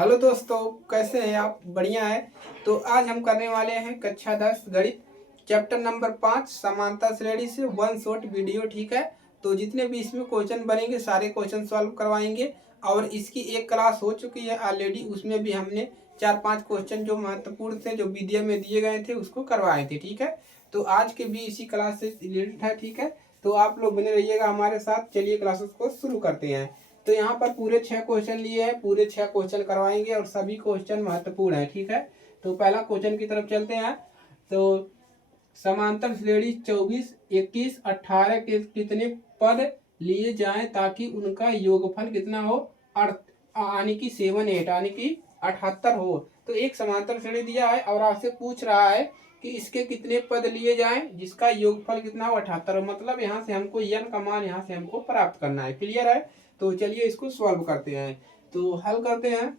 Hello दोस्तों, कैसे हैं आप? बढ़िया है। तो आज हम करने वाले हैं कक्षा 10 गणित चैप्टर नंबर 5 समांतर श्रेणी से वन शॉट वीडियो। ठीक है। तो जितने भी इसमें क्वेश्चन बनेंगे सारे क्वेश्चन सॉल्व करवाएंगे। और इसकी एक क्लास हो चुकी है ऑलरेडी, उसमें भी हमने 4-5 क्वेश्चन जो महत्वपूर्ण थे, जो वीडियो में दिए गए थे, उसको करवाए थे। ठीक है। तो आज के भी इसी क्लास से रिलेटेड है। ठीक है। तो आप लोग बने रहिएगा हमारे साथ। चलिए क्लासेस को शुरू करते हैं। तो यहाँ पर पूरे 6 क्वेश्चन लिए हैं, पूरे 6 क्वेश्चन करवाएंगे और सभी क्वेश्चन महत्वपूर्ण है। ठीक है। तो पहला क्वेश्चन की तरफ चलते हैं। तो समांतर श्रेणी 24, 21, 18 के कितने पद लिए जाएं ताकि उनका योगफल कितना हो? यानी कि 7, 8 यानी कि 78 हो। तो एक समांतर श्रेणी दिया है और आपसे पूछ रहा है कि इसके कितने पद लिए जाएं जिसका योगफल कितना हो? 78 हो। मतलब यहाँ से हमको n का मान यहाँ से हमको प्राप्त करना है। क्लियर है? तो चलिए इसको सॉल्व करते हैं। तो हल करते हैं।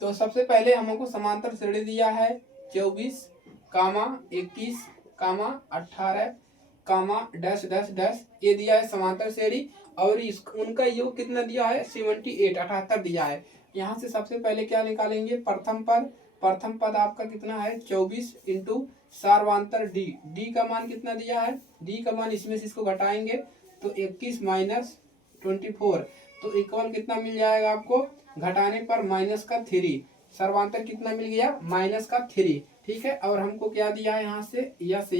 तो सबसे पहले हमको समांतर श्रेणी दिया है 24, 21, 18, डैश डैश डैश, ये दिया है समांतर श्रेणी। और उनका योग कितना दिया है? 78, 78 दिया है। यहाँ से सबसे पहले क्या निकालेंगे? प्रथम पद आपका कितना है? 24 इंटू सार्वांतर डी। डी का मान कितना दिया है? डी का मान इसमें से इसको घटाएंगे तो 21 माइनस 24, तो इक्वल कितना मिल जाएगा आपको? घटाने पर माइनस का 3। सर्वांतर कितना मिल गया? माइनस का 3। ठीक है। और हमको क्या दिया है यहाँ से? यस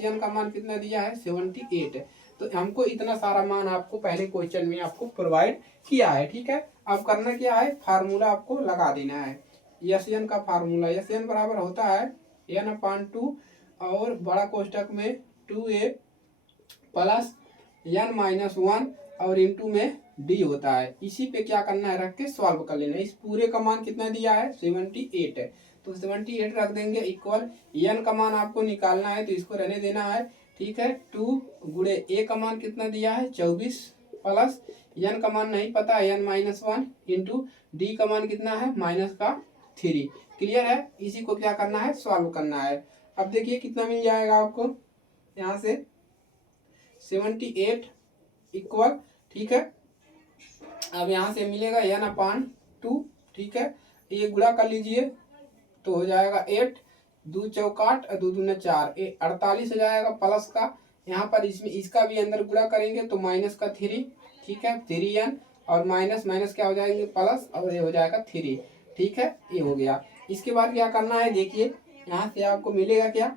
एन का मान कितना दिया है? 78। तो हमको इतना सारा मान आपको पहले क्वेश्चन में आपको प्रोवाइड किया है। ठीक है। अब करना क्या है? फार्मूला आपको लगा देना है। यस एन का फार्मूला, यस एन बराबर होता है n/2 और बड़ा कोष्टक में 2a प्लस n-1 और इंटू में डी होता है। इसी पे क्या करना है? रख के सॉल्व कर लेना। इस पूरे का मान कितना दिया है? 78 है। तो 78 रख देंगे इक्वल n का मान आपको निकालना है तो इसको रहने देना है। ठीक है। 2 गुणे a का मान कितना दिया है? 24 प्लस n का मान नहीं पता, n-1 इंटू डी का मान कितना है? माइनस का 3। क्लियर है? इसी को क्या करना है? सॉल्व करना है। अब देखिए कितना मिल जाएगा आपको यहाँ से? 78 इक्वल, ठीक है। अब यहाँ से मिलेगा n/2। ठीक है। ये गुणा कर लीजिए तो हो जाएगा 8, 2 चौकाट और 2 दूना 4, 48 हो जाएगा प्लस का। यहाँ पर इसमें इसका भी अंदर गुणा करेंगे तो माइनस का 3। ठीक है। 3n और माइनस माइनस क्या हो जाएंगे? प्लस, और ये हो जाएगा 3। ठीक है। ये हो गया। इसके बाद क्या करना है? देखिए यहाँ से आपको मिलेगा क्या?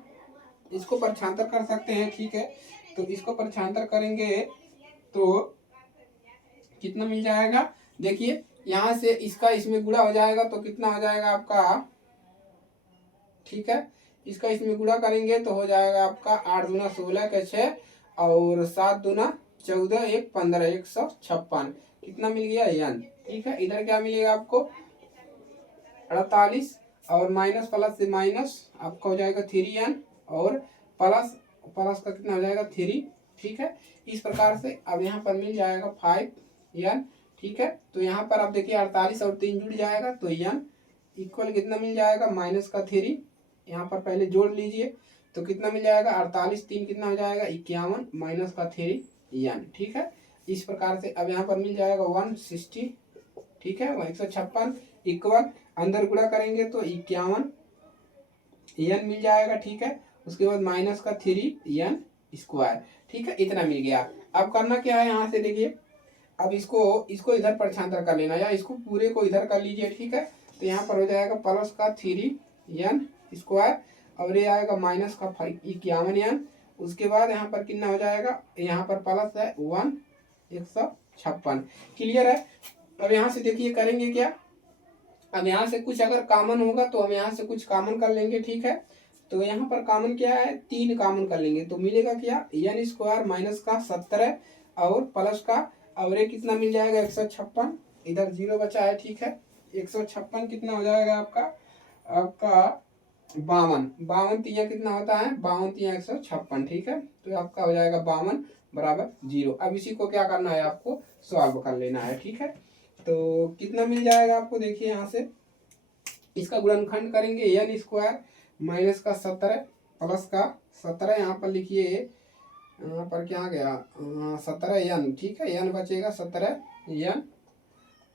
इसको प्रक्षांतर कर सकते हैं। ठीक है। तो इसको प्रक्षांतर करेंगे तो कितना मिल जाएगा? देखिए यहाँ से इसका इसमें गुणा हो जाएगा तो कितना हो जाएगा आपका? ठीक है। इसका इसमें गुणा करेंगे तो हो जाएगा आपका 8 दूना 16 का 6 और 7 दूना 14, 1 15, 156। कितना मिल गया? n। ठीक है। इधर क्या मिलेगा आपको? 48 और माइनस प्लस से माइनस आपका हो जाएगा 3n और प्लस प्लस का कितना हो जाएगा? 3। ठीक है। इस प्रकार से अब यहाँ पर मिल जाएगा 5n। ठीक है। तो यहाँ पर आप देखिए 48 और 3 जुड़ जाएगा तो n इक्वल कितना मिल जाएगा? माइनस का 3। यहाँ पर पहले जोड़ लीजिए तो कितना मिल जाएगा? 48 3 कितना हो जाएगा? 51 माइनस का 3n। ठीक है। इस प्रकार से अब यहाँ पर मिल जाएगा 160। ठीक है। 156 इक्वल अंदर गुणा करेंगे तो 51 n मिल जाएगा। ठीक है। उसके बाद माइनस का 3n स्क्वायर। ठीक है। इतना मिल गया। अब करना क्या है? यहाँ से देखिए अब इसको इधर प्रक्षांतर कर लेना या इसको पूरे को इधर कर लीजिए। ठीक है। तो यहाँ पर हो जाएगा प्लस का 3n स्क्वायर और ये आएगा माइनस का 51n। उसके बाद यहाँ पर कितना हो जाएगा? यहाँ पर प्लस है 156। क्लियर है? अब यहाँ से देखिए करेंगे क्या? अब यहाँ से कुछ अगर कॉमन होगा तो हम यहाँ से कुछ कॉमन कर लेंगे। ठीक है। तो यहाँ पर कॉमन क्या है? 3 कॉमन कर लेंगे तो मिलेगा क्या? n स्क्वायर माइनस का 17 और प्लस का, और ये कितना मिल जाएगा? 156। इधर 0 बचा है। ठीक है। 156 कितना हो जाएगा आपका? आपका 52 तिया कितना होता है? 52 तिया 156। ठीक है। तो आपका हो जाएगा 52 बराबर 0। अब इसी को क्या करना है? आपको सॉल्व कर लेना है। ठीक है। तो कितना मिल जाएगा आपको? देखिए यहाँ से इसका गुणनखंड करेंगे n स्क्वायर माइनस का 17 प्लस का 17, यहाँ पर लिखिए, यहाँ पर क्या गया? 17n। ठीक है। n बचेगा 17n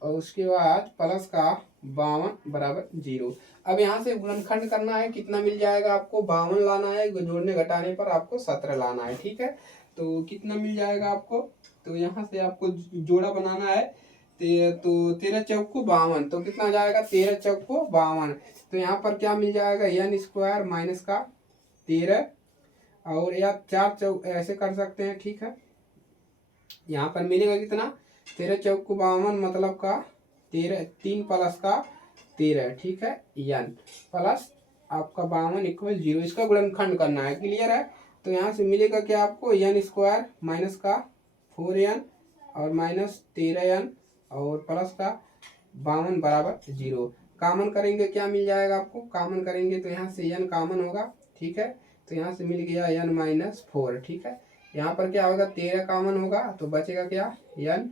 और उसके बाद प्लस का 52 बराबर 0। अब यहाँ से गुणनखंड करना है, कितना मिल जाएगा आपको, 52 लाना है, जोड़ने घटाने पर आपको 17 लाना है। ठीक है, तो कितना मिल जाएगा आपको, तो यहाँ से आपको जोड़ा बनाना है। तो 13 चौक को 52, तो कितना आ जाएगा, 13 चौक को 52। तो यहाँ पर क्या मिल जाएगा, n स्क्वायर माइनस का 13, और या 4 चौक ऐसे कर सकते हैं। ठीक है, यहाँ पर मिलेगा कितना, 13 चौक को 52 मतलब का 13, 3 प्लस का 13। ठीक है, n प्लस आपका 52 इक्वल 0, इसका गुणनखंड करना है। क्लियर है, तो यहाँ से मिलेगा क्या आपको, n स्क्वायर माइनस का 4n और माइनस 13n और प्लस का 52 बराबर 0। कॉमन करेंगे क्या मिल जाएगा आपको, कॉमन करेंगे तो यहाँ से n कॉमन होगा। ठीक है, तो यहाँ से मिल गया n माइनस 4। ठीक है, यहाँ पर क्या होगा, 13 कॉमन होगा तो बचेगा क्या, n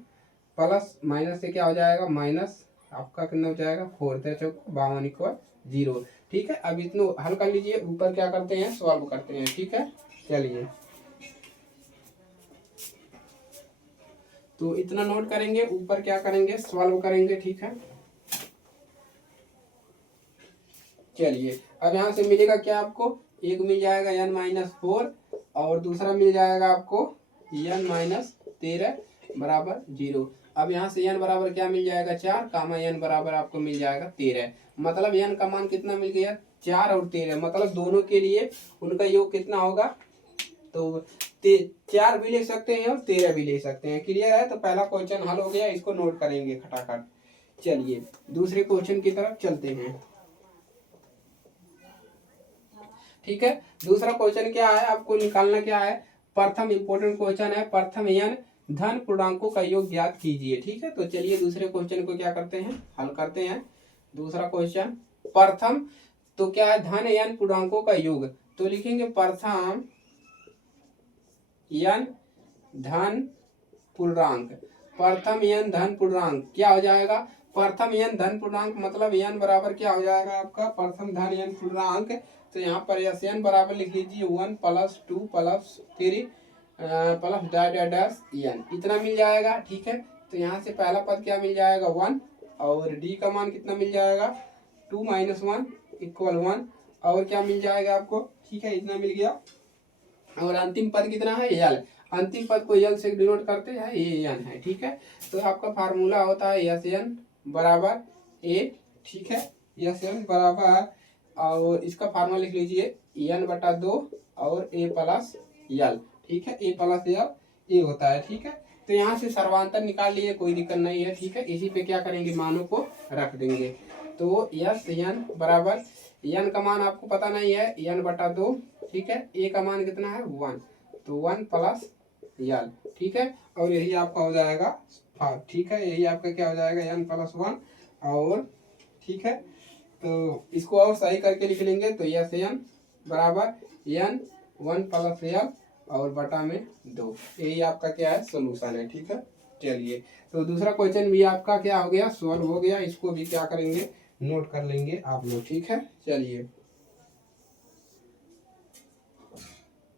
प्लस माइनस से क्या हो जाएगा, माइनस आपका कितना हो जाएगा 4, 13 चौक 52 इक्वल 0। ठीक है, अब इतना हल कर लीजिए, ऊपर क्या करते हैं, सॉल्व करते हैं। ठीक है, चलिए तो इतना नोट करेंगे, ऊपर क्या करेंगे, सॉल्व करेंगे। ठीक है, चलिए अब यहाँ से मिलेगा क्या आपको, एक मिल जाएगा n माइनस 4 और दूसरा मिल जाएगा आपको n माइनस 13 बराबर 0। अब यहाँ से n बराबर क्या मिल जाएगा, 4 कामा n बराबर आपको मिल जाएगा 13। मतलब n का मान कितना मिल गया, 4 और 13, मतलब दोनों के लिए उनका योग कितना होगा, तो 4 भी ले सकते हैं और 13 भी ले सकते हैं। क्लियर है, तो पहला क्वेश्चन हल हो गया, इसको नोट करेंगे खटाखट। चलिए दूसरे क्वेश्चन की तरफ चलते हैं। ठीक है, दूसरा क्वेश्चन क्या है, आपको निकालना क्या है, प्रथम इंपॉर्टेंट क्वेश्चन है, प्रथम n धन पूर्णांकों का योग ज्ञात कीजिए। ठीक है, तो चलिए दूसरे क्वेश्चन को क्या करते हैं, हल करते हैं। दूसरा क्वेश्चन प्रथम, तो क्या है, धन n पूर्णांकों का योग, तो लिखेंगे प्रथम n धन पूर्णांक, प्रथम n धन पूर्णांक क्या हो जाएगा, प्रथम n धन पूर्णांक मतलब n बराबर क्या हो जाएगा आपका, प्रथम धन n पूर्णांक। तो यहाँ पर यस n बराबर लिख लीजिए 1 plus 2 plus 3 plus dash n, इतना मिल जाएगा। ठीक है, तो यहाँ से पहला पद क्या मिल जाएगा 1, और d का मान कितना मिल जाएगा 2 माइनस 1 इक्वल 1, और क्या मिल जाएगा आपको। ठीक है, इतना मिल गया, और अंतिम पद कितना है l, अंतिम पद को l से डिनोट करते हैं, ये n है। ठीक है, तो आपका फार्मूला होता है यस n बराबर a। ठीक है, यस n बराबर, और इसका फार्मूला लिख लीजिए n बटा 2 और a प्लस l। ठीक है, a प्लस l ये होता है। ठीक है, तो यहाँ से सर्वांतर निकाल लिए, कोई दिक्कत नहीं है। ठीक है, इसी पे क्या करेंगे, मानों को रख देंगे। तो यस n बराबर, n का मान आपको पता नहीं है, n बटा 2। ठीक है, a का मान कितना है 1, तो 1 प्लस l। ठीक है, और यही आपका हो जाएगा 5। ठीक है, यही आपका क्या हो जाएगा n प्लस 1, और ठीक है, तो इसको और सही करके लिख लेंगे, तो यस n बराबर n 1 प्लस l और बटा में 2, यही आपका क्या है, सोल्यूशन है। ठीक है, चलिए तो दूसरा क्वेश्चन भी आपका क्या हो गया, सॉल्व हो गया, इसको भी क्या करेंगे, नोट कर लेंगे आप लोग। ठीक है, चलिए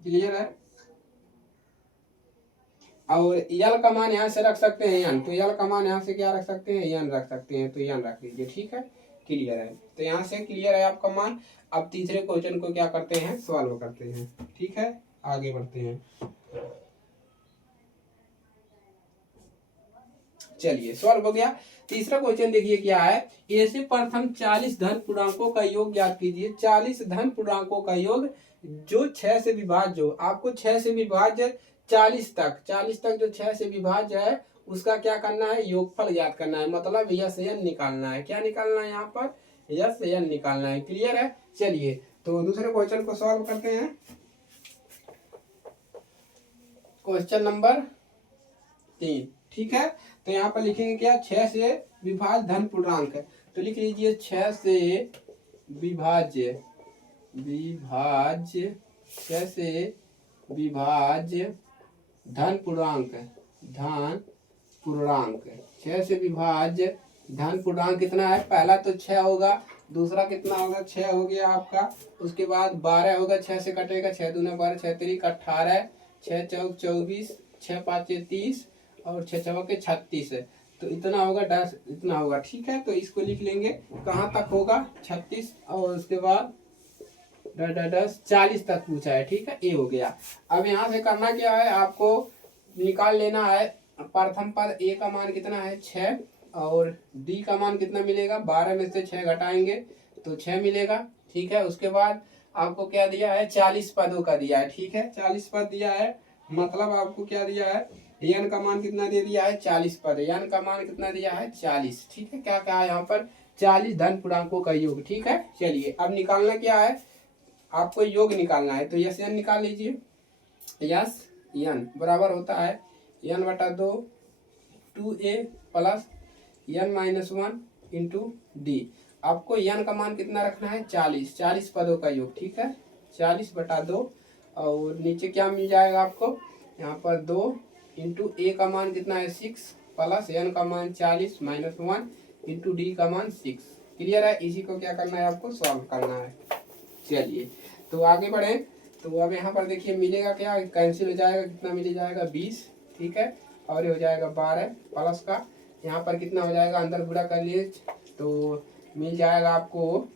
क्लियर है, और यल का मान यहाँ से रख सकते हैं n, तो यल का मान यहाँ से क्या रख सकते हैं, n रख सकते हैं, तो n रख लीजिए। ठीक है, क्लियर है, तो यहाँ से क्लियर है आपका मान। अब तीसरे क्वेश्चन को क्या करते हैं, सॉल्व करते हैं। ठीक है, आगे बढ़ते हैं। चलिए सॉल्व हो गया। तीसरा क्वेश्चन देखिए क्या है, ऐसे प्रथम 40 धन पूर्णांकों का योग ज्ञात कीजिए। 40 धन पूर्णांकों का योग जो 6 से विभाज्य हो, आपको 6 से विभाज्य 40 तक जो 6 से विभाज्य है उसका क्या करना है, योगफल ज्ञात करना है, मतलब यस n निकालना है। क्या निकालना है यहाँ पर, यस n निकालना है। क्लियर है, चलिए तो दूसरे क्वेश्चन को सॉल्व करते हैं। Question number 3। ठीक है, तो यहाँ पर लिखेंगे क्या, 6 से विभाज्य धन पूर्णांक, तो लिख लीजिए 6 से विभाज्य 6 से विभाज्य धन पूर्णांक 6 से विभाज्य धन पूर्णांक कितना है, पहला तो 6 होगा, दूसरा कितना होगा 6 हो गया आपका, उसके बाद 12 होगा, 6 से कटेगा, 6 दूना 12, 6 3 18, 6 चौक 24, 6 5 30 और 6 चौके 36। तो इतना होगा डैश इतना होगा, ठीक है। तो इसको लिख लेंगे, कहाँ तक होगा 36 और उसके बाद 40 तक पूछा है, ठीक है। ये हो गया। अब यहाँ से करना क्या है, आपको निकाल लेना है प्रथम पद ए का मान कितना है 6 और डी का मान कितना मिलेगा, 12 में से 6 घटाएंगे तो 6 मिलेगा, ठीक है। उसके बाद आपको क्या दिया है, 40 पदों का दिया है, ठीक है। 40 पद दिया है, मतलब आपको क्या दिया है, n का मान कितना दे दिया है 40 पद, n का मान कितना दिया है 40, ठीक है। क्या क्या है यहाँ पर 40 धन पूर्णांकों का योग, ठीक है। चलिए अब निकालना क्या है, आपको योग निकालना है। तो यस एन निकाल लीजिए, यस एन बराबर होता है n/2 2a plus n-1 into D. आपको n का मान कितना रखना है 40 पदों का योग, ठीक है। 40/2 और नीचे क्या मिल जाएगा आपको, यहाँ पर 2 इंटू ए का मान कितना है 6 प्लस n का मान 40 -1 इंटू डी का मान 6। क्लियर है। इसी को क्या करना है, आपको सॉल्व करना है। चलिए तो आगे बढ़े। तो अब यहाँ पर देखिए मिलेगा क्या, कैंसिल हो जाएगा, कितना मिल जाएगा 20, ठीक है। और ये हो जाएगा 12 प्लस का, यहाँ पर कितना हो जाएगा, अंदर गुणा कर लीजिए तो मिल जाएगा आपको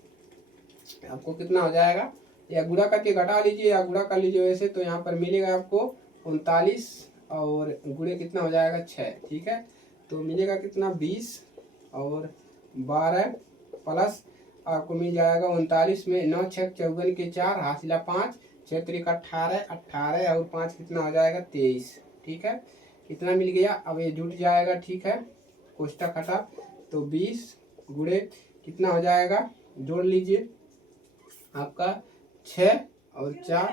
कितना हो जाएगा, या गुणा करके घटा लीजिए या गुणा कर लीजिए वैसे। तो यहाँ पर मिलेगा आपको 39 और गुणे कितना हो जाएगा 6, ठीक है। तो मिलेगा कितना 20 और 12 प्लस आपको मिल जाएगा 39 में 9 6 54 के 4 हासिला 5 6 3 18 18 और 5 कितना हो जाएगा 23, ठीक है। कितना मिल गया, अब ये जुट जाएगा, ठीक है। कोष्टक हटा तो 20 गुणे कितना हो जाएगा, जोड़ लीजिए आपका 6 और 4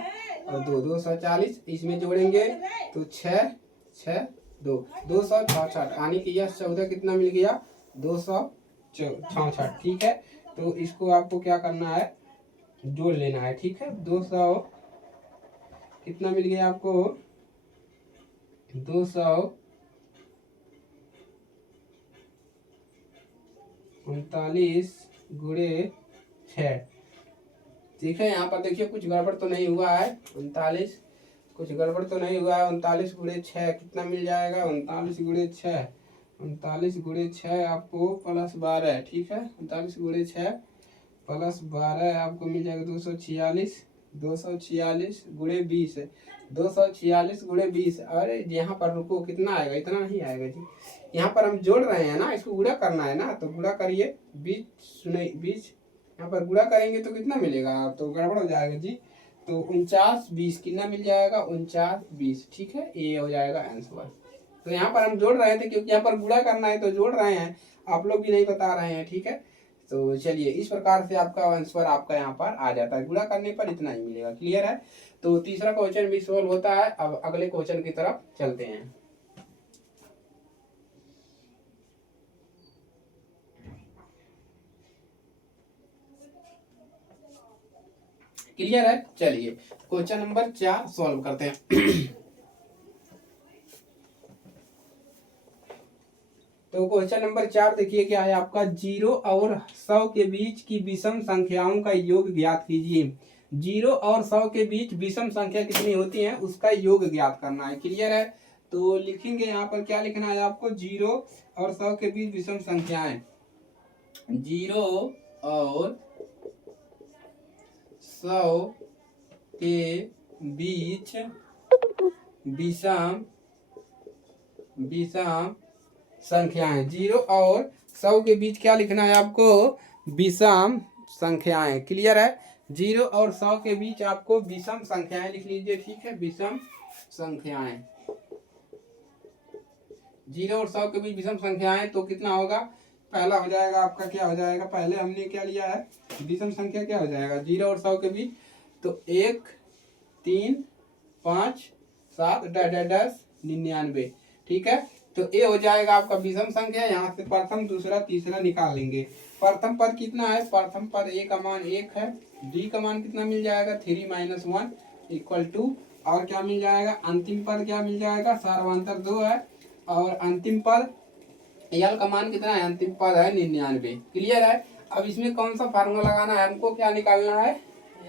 और 2 240, इसमें जोड़ेंगे तो 6 6 2 266, यानी कि यह 14 कितना मिल गया 266, ठीक है। तो इसको आपको क्या करना है, जोड़ लेना है, ठीक है। 200 कितना मिल गया आपको 239 गुणे 6, ठीक है। यहाँ पर देखिए कुछ गड़बड़ तो नहीं हुआ है, 39 कुछ गड़बड़ तो नहीं हुआ है। 39 गुणे 6 कितना मिल जाएगा, 39 गुणे 6 39 गुणे 6 आपको प्लस 12, ठीक है। 39 गुणे 6 प्लस 12 आपको मिल जाएगा 246 246 गुणे 20 246 गुणे 20। अरे यहाँ पर रुको, कितना आएगा, इतना नहीं आएगा जी। यहाँ पर हम जोड़ रहे हैं ना, इसको गुणा करना है ना, तो गुणा करिए 20 यहाँ पर गुणा करेंगे तो कितना मिलेगा, तो गड़बड़ हो जाएगा जी। तो 49 20 कितना मिल जाएगा 49 20, ठीक है। ये हो जाएगा आंसर। तो यहाँ पर हम जोड़ रहे थे क्योंकि यहाँ पर गुणा करना है तो जोड़ रहे हैं, आप लोग भी नहीं बता रहे हैं, ठीक है। तो चलिए इस प्रकार से आपका आंसर आपका यहाँ पर आ जाता है, गुणा करने पर इतना ही मिलेगा। क्लियर है। तो तीसरा क्वेश्चन भी सोल्व होता है। अब अगले क्वेश्चन की तरफ चलते हैं। क्लियर है। चलिए क्वेश्चन नंबर 4 सॉल्व करते हैं। तो क्वेश्चन नंबर 4 देखिए क्या है आपका, 0 और 100 के बीच की विषम संख्याओं का योग ज्ञात कीजिए। 0 और 100 के बीच विषम संख्या कितनी होती है उसका योग ज्ञात करना है। क्लियर है। तो लिखेंगे यहाँ पर क्या लिखना है आपको, 0 और 100 के बीच विषम संख्याएं, 0 और 100 के बीच विषम संख्याएं, 0 और 100 के बीच क्या लिखना है आपको, विषम संख्याएं। क्लियर है। 0 और 100 के बीच आपको विषम संख्याएं लिख लीजिए, ठीक है। विषम संख्याएं 0 और 100 के बीच विषम संख्याएं, तो कितना होगा, पहला हो जाएगा आपका क्या हो जाएगा, पहले हमने क्या लिया है विषम संख्या क्या हो जाएगा 0 और 100 के बीच, तो 1 3 5 7 10 99, ठीक है। तो ये हो जाएगा आपका विषम संख्या। यहाँ से प्रथम दूसरा तीसरा निकाल लेंगे। प्रथम पद कितना है, प्रथम पद ए का मान 1 है, डी का मान कितना मिल जाएगा 3 - 1 इक्वल टू, और क्या मिल जाएगा अंतिम पद क्या मिल जाएगा, सार्वंतर 2 है, और अंतिम पद एल का मान कितना है, अंतिम पद है 99। क्लियर है। अब इसमें कौन सा फार्मूला लगाना है, हमको क्या निकालना है,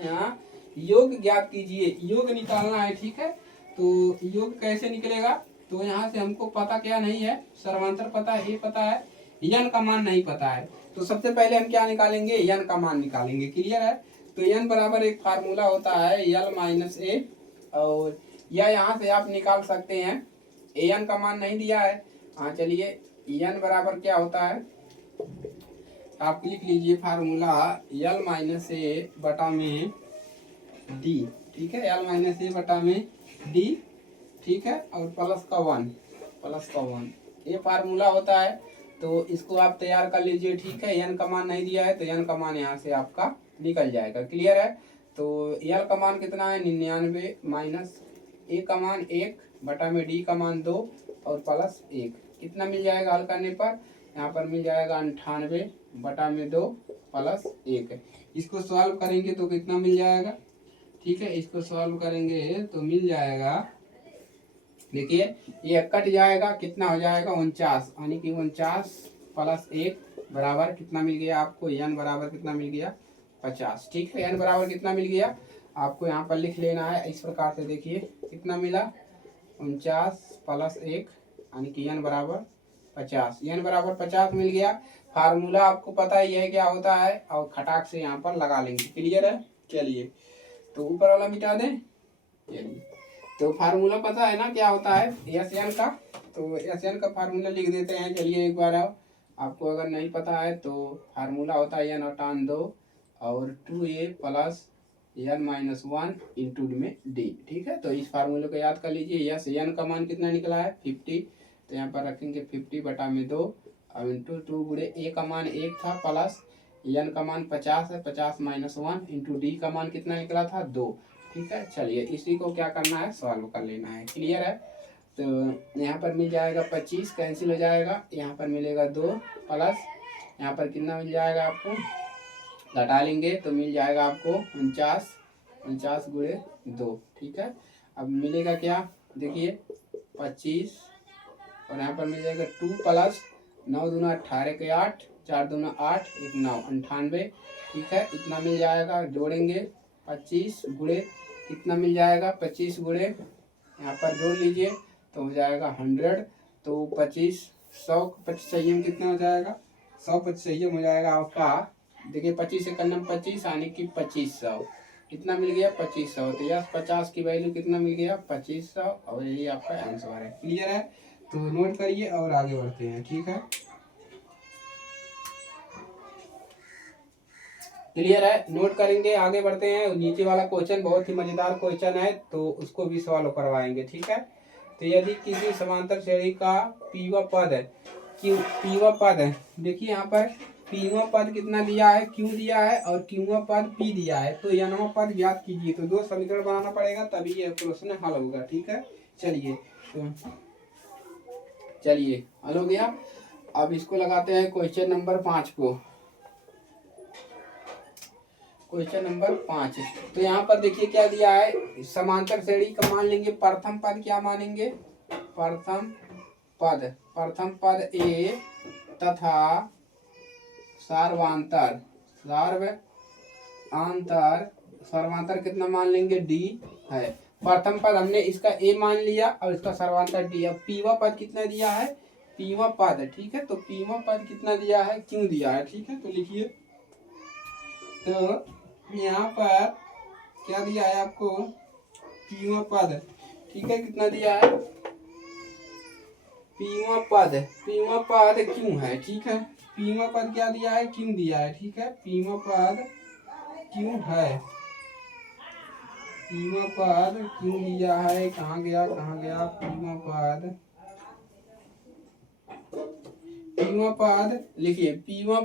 यहाँ योग ज्ञात कीजिए, योग निकालना है, ठीक है। तो योग कैसे निकलेगा, तो यहाँ से हमको पता क्या नहीं है, सर्वांतर पता है, ये पता है, n का मान नहीं पता है। तो सबसे पहले हम क्या निकालेंगे, n का मान निकालेंगे। क्लियर है। तो n बराबर एक फार्मूला होता है l माइनस ए, और या यहाँ से आप निकाल सकते हैं, an का मान नहीं दिया है। हाँ चलिए, n बराबर क्या होता है, आप लिख लीजिए फार्मूला l माइनस ए बटा में डी। ठीक है, l माइनस ए बटा में डी। ठीक है, और प्लस का 1, प्लस का 1, ये फार्मूला होता है। तो इसको आप तैयार कर लीजिए। ठीक है, n का मान नहीं दिया है तो n का मान यहाँ से आपका निकल जाएगा। क्लियर है। तो l का मान कितना है 99, माइनस a का मान 1 बटा में d का मान 2 और प्लस 1, कितना मिल जाएगा हल करने पर, यहाँ पर मिल जाएगा 98 बटा में 2 प्लस 1। इसको सॉल्व करेंगे तो कितना मिल जाएगा। ठीक है, इसको सॉल्व करेंगे तो मिल जाएगा, देखिए ये कट जाएगा, कितना हो जाएगा 49, यानी कि 49 प्लस 1 बराबर कितना मिल गया आपको, n बराबर कितना मिल गया 50। ठीक है, n बराबर कितना मिल गया आपको यहाँ पर लिख लेना है इस प्रकार से। देखिए कितना मिला 49 प्लस 1, यानी कि n बराबर 50, n बराबर 50 मिल गया। फार्मूला आपको पता ही है क्या होता है, और खटाक से यहाँ पर लगा लेंगे। क्लियर है। चलिए, तो ऊपर वाला मिटा दें। चलिए, तो फार्मूला पता है ना क्या होता है एस एन का, तो एस एन का फार्मूला लिख देते हैं। चलिए एक बार आपको अगर नहीं पता है तो फार्मूला होता है n अटान 2 और 2a plus n minus 1 into में d। ठीक है, तो इस फार्मूले को याद कर लीजिए। यस n का मान कितना निकला है 50, तो यहाँ पर रखेंगे 50 बटा में 2 और इंटू 2 गुणे a का मान 1 था प्लस n का मान 50 है, 50 माइनस 1 इंटू d का मान कितना निकला था 2। ठीक है, चलिए इसी को क्या करना है, सॉल्व कर लेना है। क्लियर है। तो यहाँ पर मिल जाएगा 25, कैंसिल हो जाएगा, यहाँ पर मिलेगा 2 प्लस यहाँ पर कितना मिल जाएगा आपको, घटा लेंगे तो मिल जाएगा आपको 49, 49 गुणे 2। ठीक है, अब मिलेगा क्या, देखिए 25 और यहाँ पर मिल जाएगा 2 प्लस 9 दूना 18 के 8, 4 दूना 8, 1 9, 98। ठीक है, इतना मिल जाएगा, जोड़ेंगे 25 गुणे कितना मिल जाएगा, 25 गुणे यहाँ पर जोड़ लीजिए तो हो जाएगा 100। तो 25 100 25 सही में कितना हो जाएगा, 100 25 सही में हो जाएगा आपका, देखिए 25 से कन्नम 25 यानी कि 2500, कितना मिल गया 2500। तो यस 50 की वैल्यू कितना मिल गया 2500, और यही आपका आंसर है। क्लियर है। तो नोट करिए और आगे बढ़ते हैं। ठीक है, क्लियर है, नोट करेंगे, आगे बढ़ते हैं। नीचे वाला क्वेश्चन बहुत ही मजेदार क्वेश्चन है, तो उसको भी सॉल्व करवाएंगे। ठीक है, तो यदि किसी समांतर श्रेणी का पीवा पद है, पीवा पद है, देखिए यहाँ पर पीवा पद कितना दिया है, क्यों दिया है, और क्यूवा पद पी दिया है, तो यनवा पद ज्ञात कीजिए। तो 2 समीकरण बनाना पड़ेगा तभी ये प्रश्न हल होगा। ठीक है, चलिए तो चलिए हल हो गया। अब इसको लगाते हैं क्वेश्चन नंबर 5 को। क्वेश्चन नंबर 5, तो यहाँ पर देखिए क्या दिया है, समांतर श्रेणी का मान लेंगे प्रथम पद, क्या मानेंगे प्रथम पद ए तथा सर्वांतर सर्वांतर कितना मान लेंगे डी है। प्रथम पद हमने इसका ए मान लिया और इसका सर्वांतर डी। अब पीवा पद कितना दिया है, पीवा पद, ठीक है, तो पीवा पद कितना दिया है, क्यों दिया है। ठीक है, तो लिखिए, तो यहाँ पर क्या दिया है आपको, पीवा पद। ठीक है, कितना दिया है पीवा पद क्यों है। ठीक है, पीवा पद क्या दिया है, क्यों दिया है। ठीक है, पीवा पद क्यों है, पीवा पद क्यों दिया है, कहाँ गया पीवा पद लिखिए, पीवा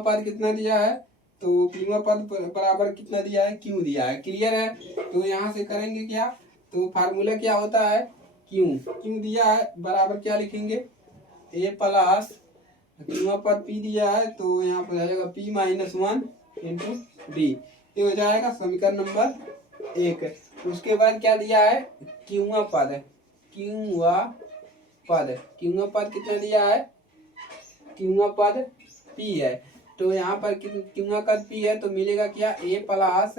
पद कितना दिया है, तो पीवा पद बराबर कितना दिया है, क्यों दिया है। क्लियर है। तो यहाँ से करेंगे क्या, तो फार्मूला क्या होता है, क्यों दिया है बराबर क्या लिखेंगे, ए प्लस पीवा पद पी दिया है, तो यहाँ पर आ जाएगा पी माइनस 1 इंटू डी, ये हो जाएगा समीकरण नंबर 1। उसके बाद क्या दिया है, क्यूआ पद कितना दिया है, क्यूआ पद पी है, तो यहाँ पर क्यूआ पद पी है, तो मिलेगा क्या, ए प्लस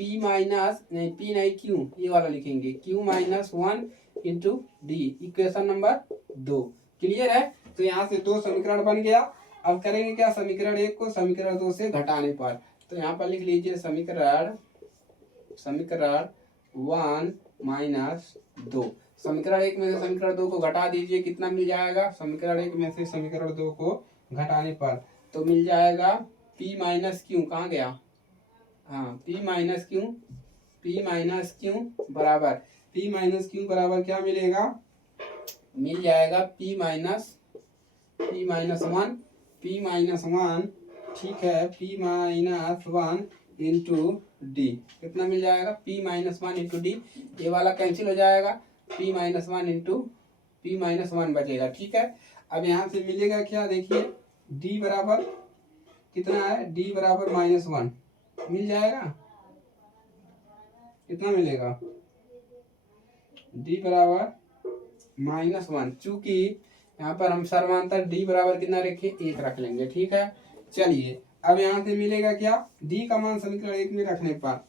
पी माइनस नहीं पी नहीं क्यू, ये वाला लिखेंगे Q minus 1 into D, equation number 2। Clear है। तो यहाँ से 2 समीकरण बन गया। अब करेंगे क्या, समीकरण 1 को समीकरण 2 से घटाने पर। तो यहाँ पर लिख लीजिए समीकरण 1 माइनस 2। समीकरण 1 में से समीकरण 2 को घटा दीजिए, कितना मिल जाएगा, समीकरण 1 में से समीकरण 2 को घटाने पर तो मिल जाएगा p माइनस क्यू, कहाँ गया, हाँ p माइनस क्यू बराबर क्या मिलेगा, मिल जाएगा p माइनस 1, ठीक है, p माइनस 1 इंटू डी, कितना मिल जाएगा p माइनस 1 इंटू डी, ये वाला कैंसिल हो जाएगा, p minus 1 into p minus 1 बचेगा। ठीक है। अब यहाँ से मिलेगा क्या, देखिए d बराबर कितना है, d बराबर -1 मिल जाएगा, कितना मिलेगा, d बराबर -1, चूंकि यहाँ पर हम समांतर d बराबर कितना रखे, 1 रख लेंगे। ठीक है। चलिए अब यहाँ से मिलेगा क्या, d का मान समीकरण 1 में रखने पर,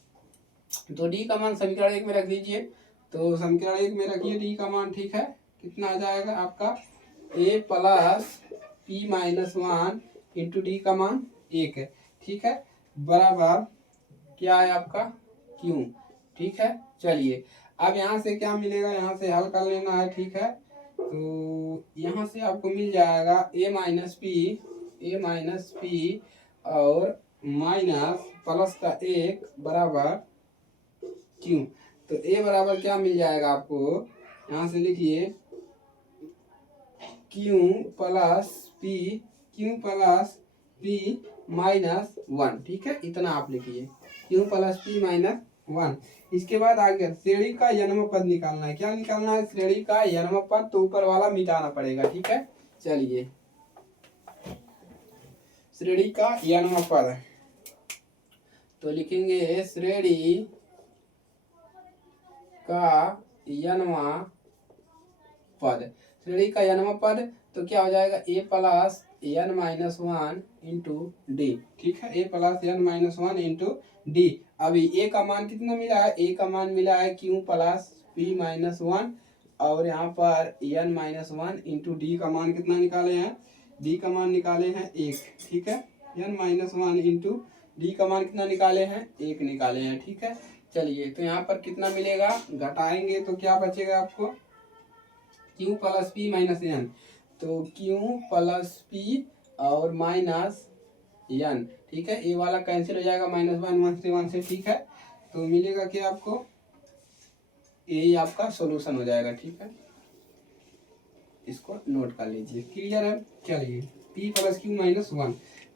तो d का मान समीकरण 1 में रख दीजिए, तो समीकरण 1 में रखिए d का मान। ठीक है। कितना आ जाएगा आपका, a plus p minus 1 into D का मान 1 है। ठीक है। बराबर क्या है आपका q। ठीक है। चलिए अब यहाँ से क्या मिलेगा, यहाँ से हल कर लेना है। ठीक है। तो यहाँ से आपको मिल जाएगा a माइनस पी और माइनस प्लस का 1 बराबर q। तो a बराबर क्या मिल जाएगा आपको, यहाँ से लिखिए q प्लस p माइनस 1। ठीक है, इतना आप लिखिए q प्लस p माइनस 1। इसके बाद आगे श्रेणी का यनम पद निकालना है। क्या निकालना है, श्रेणी का यनम पद, तो ऊपर वाला मिटाना पड़ेगा। ठीक है। चलिए श्रेणी का यनम पद, तो लिखेंगे श्रेणी का यनम पद, श्रेणी का यनम पद तो क्या हो जाएगा, a plus n minus 1 into D. ठीक है, a plus n minus 1 into D. अभी a का मान कितना मिला है, a का मान मिला है q प्लस p माइनस 1 और यहाँ पर n माइनस 1 इंटू डी का मान कितना निकाले हैं, d का मान निकाले हैं 1। ठीक है, n माइनस 1 इंटू डी का मान कितना निकाले हैं, 1 निकाले हैं। ठीक है। चलिए तो यहाँ पर कितना मिलेगा, घटाएंगे तो क्या बचेगा आपको, q plus p minus n, तो q प्लस p और माइनस n। ठीक है, ये वाला कैंसिल हो जाएगा, -1 से। ठीक है। तो मिलेगा कि आपको यही आपका सॉल्यूशन हो जाएगा। ठीक है, इसको नोट कर लीजिए। क्लियर है। चलिए p प्लस q माइनस 1,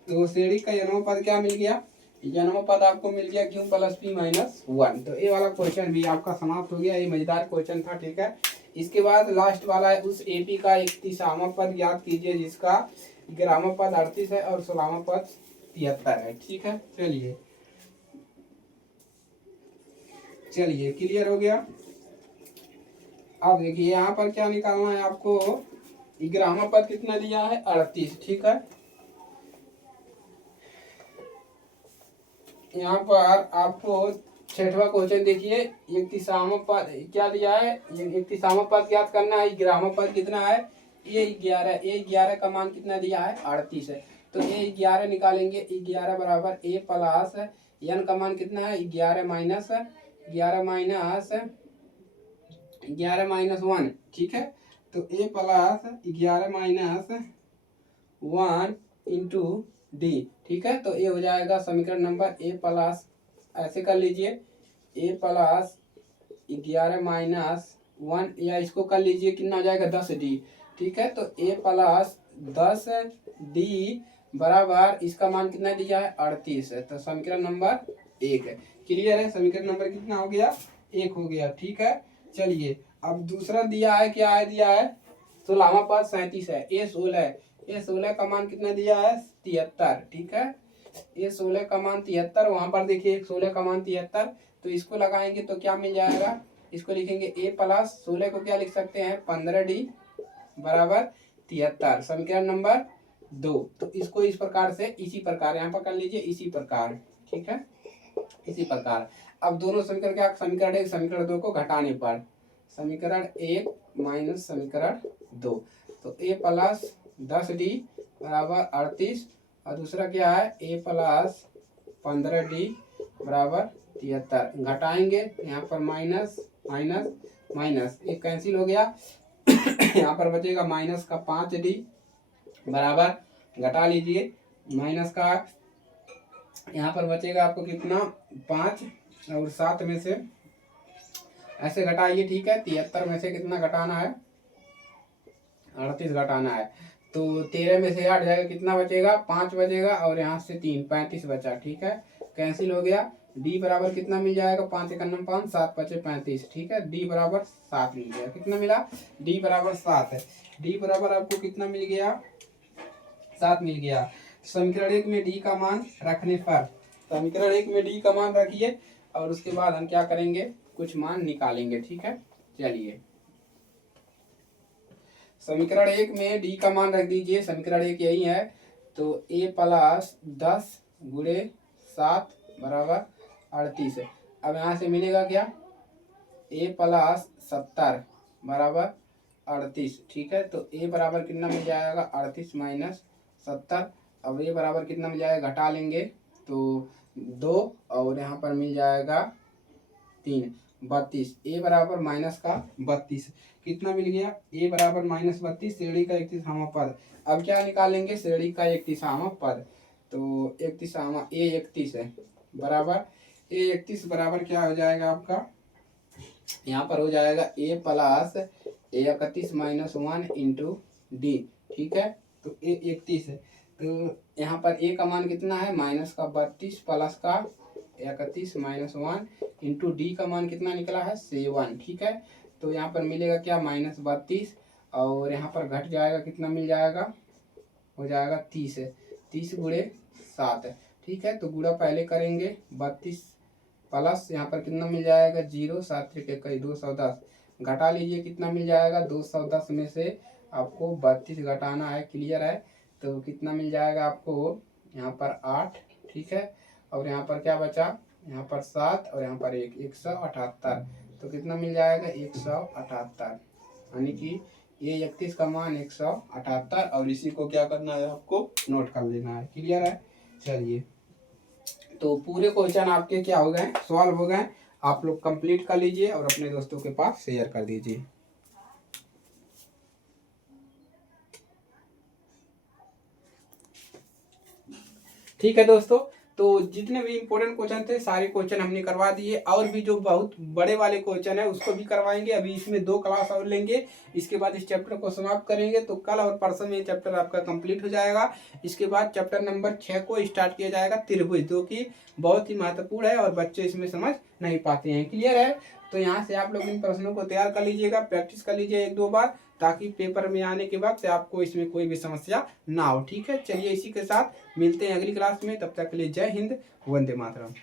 तो श्रेणी का यनम पद क्या मिल गया, यनम पद आपको मिल गया q प्लस p माइनस 1। तो ये वाला क्वेश्चन भी आपका समाप्त हो गया, ये मजेदार क्वेश्चन था। ठीक है। इसके बाद लास्ट वाला है, उस एपी का 31वां पद ज्ञात कीजिए जिसका 11वां पद 38 है और 16वां पद 73 है। ठीक है। चलिए क्लियर हो गया। अब देखिए यहाँ पर क्या निकालना है आपको, 11वां पद कितना दिया है, 38। ठीक है, यहाँ पर आपको 6वां क्वेश्चन देखिए, 31वां पद क्या दिया है, 31वां पद ज्ञात करना है। 11वां पद कितना है, ये 11 का मान कितना दिया है, 38 है। तो ये 11 निकालेंगे, 11 बराबर a प्लस n का मान कितना है, 11 माइनस 1। ठीक है, तो a plus 11 minus 1 into D. ठीक है, तो ये हो जाएगा समीकरण नंबर a प्लस, ऐसे कर लीजिए a प्लस 11 माइनस 1, या इसको कर लीजिए कितना हो जाएगा, 10d। ठीक है, तो a प्लस 10d बराबर इसका मान कितना दिया है, 38 है। तो समीकरण नंबर 1 है। क्लियर है, समीकरण नंबर कितना हो गया, 1 हो गया। ठीक है। चलिए अब दूसरा दिया है, क्या है, दिया है 16वां पद 37 है, ये 16 का मान कितना दिया है, 73। ठीक है, ये 16 का मान 73, वहां पर देखिए 16 का मान 73, तो इसको लगाएंगे तो क्या मिल जाएगा, इसको लिखेंगे a प्लस 16 को क्या लिख सकते हैं, 15d बराबर 73, समीकरण नंबर 2। तो इसको इस प्रकार से, इसी प्रकार यहाँ पर कर लीजिए, इसी प्रकार। ठीक है, इसी प्रकार। अब दोनों समीकरण क्या, समीकरण 1 समीकरण 2 को घटाने पर समीकरण 1 माइनस समीकरण 2, तो a प्लस 10d बराबर 38 और दूसरा क्या है a प्लस 15d बराबर 73। घटाएंगे यहाँ पर माइनस माइनस माइनस, एक कैंसिल हो गया यहाँ पर बचेगा माइनस का 5d बराबर, घटा लीजिए माइनस का, यहाँ पर बचेगा आपको कितना 5 और 7 में से ऐसे घटाइए, ठीक है। 73 में से कितना घटाना है 38 घटाना है, तो 13 में से 8 जाएगा, कितना बचेगा 5 बचेगा और यहाँ से 3 35 बचा, ठीक है। कैंसिल हो गया, d बराबर कितना मिल जाएगा 5 1 5 7 बचे 35, ठीक है। d बराबर 7 मिल गया, कितना मिला d बराबर 7 है। d बराबर आपको कितना मिल गया 7 मिल गया। समीकरण 1 में d का मान रखने पर, समीकरण 1 में d का मान रखिए और उसके बाद हम क्या करेंगे कुछ मान निकालेंगे, ठीक है। चलिए समीकरण 1 में d का मान रख दीजिए, समीकरण 1 यही है, तो a प्लस 10 गुणे 7 बराबर 38 है। अब यहाँ से मिलेगा क्या a प्लस 70 बराबर 38, ठीक है। तो a बराबर कितना मिल जाएगा 38 माइनस 70, अब a बराबर कितना मिल जाएगा घटा लेंगे तो 2 और यहाँ पर मिल जाएगा 3 32, a बराबर माइनस का 32 कितना मिल गया a बराबर माइनस 32 श्रेणी का 31वां पद। अब क्या निकालेंगे श्रेणी का 31वां पद, तो 31वां a 31 है बराबर a 31 बराबर क्या हो जाएगा आपका, यहाँ पर हो जाएगा a plus a 31 minus 1 into D, ठीक है। तो a 31 है, तो यहाँ पर a का मान कितना है माइनस का 32 प्लस का 31 माइनस 1 इंटू डी का मान कितना निकला है 7, ठीक है। तो यहाँ पर मिलेगा क्या माइनस 32 और यहाँ पर घट जाएगा कितना मिल जाएगा हो जाएगा 30 है, 30 गुणे 7 है, ठीक है। तो गुणा पहले करेंगे 32 प्लस यहाँ पर कितना मिल जाएगा 0 7 3 21 210, घटा लीजिए कितना मिल जाएगा 210 में से आपको 32 घटाना है, क्लियर है। तो कितना मिल जाएगा आपको यहाँ पर 8, ठीक है। और यहाँ पर क्या बचा यहाँ पर 7 और यहाँ पर 178, तो कितना मिल जाएगा 178, यानी कि ये 31 का मान 178 और इसी को क्या करना है आपको नोट कर लेना है, क्लियर है। चलिए तो पूरे क्वेश्चन आपके क्या हो गए सॉल्व हो गए, आप लोग कंप्लीट कर लीजिए और अपने दोस्तों के पास शेयर कर दीजिए। ठीक है दोस्तों, तो जितने भी इम्पोर्टेंट क्वेश्चन थे सारे क्वेश्चन हमने करवा दिए, और भी जो बहुत बड़े वाले क्वेश्चन है उसको भी करवाएंगे। अभी इसमें 2 क्लास और लेंगे, इसके बाद इस चैप्टर को समाप्त करेंगे, तो कल और परसों में ये चैप्टर आपका कंप्लीट हो जाएगा। इसके बाद चैप्टर नंबर 6 को स्टार्ट किया जाएगा त्रिभुज, जो कि बहुत ही महत्वपूर्ण है और बच्चे इसमें समझ नहीं पाते हैं, क्लियर है। तो यहाँ से आप लोग इन प्रश्नों को तैयार कर लीजिएगा, प्रैक्टिस कर लीजिए 1-2 बार, ताकि पेपर में आने के वक्त आपको इसमें कोई भी समस्या ना हो, ठीक है। चलिए इसी के साथ मिलते हैं अगली क्लास में, तब तक के लिए जय हिंद, वंदे मातरम।